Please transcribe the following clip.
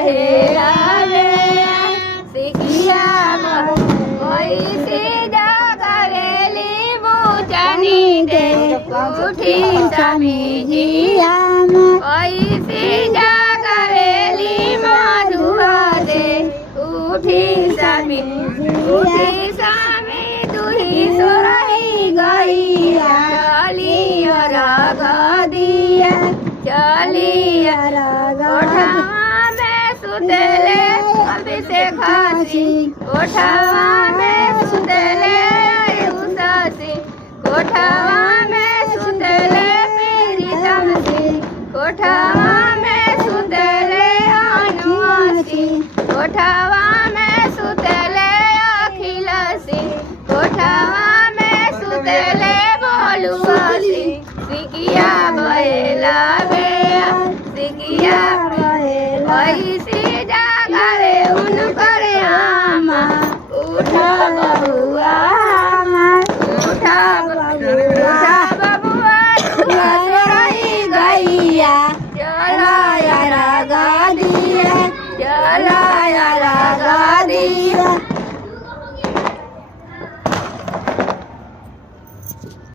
बहेला रे सिकिया ऐसी जगवेली बुचनी दे उठी स्वामी जिया ऐसी जगवेली मधुआ दे उठी स्वामी दुही सोराई गैया चलिया रग दिया चलिया कोठावा में सुतेले अभिषेक हसी कोठावा में सुतेले उषसी कोठावा में सुतेले प्रीतम सी कोठावा में सुतेले अनुसी कोठावा में सुतेले अखिलसी कोठावा में सुतेले बोलुआसी सिकिया बहेला बेया सिकिया ऐसी जगवे उनकर आमा उठा बबुआ उठा बबुआ सोराई गैया चला यारा गा दिया चला यारा गा दिया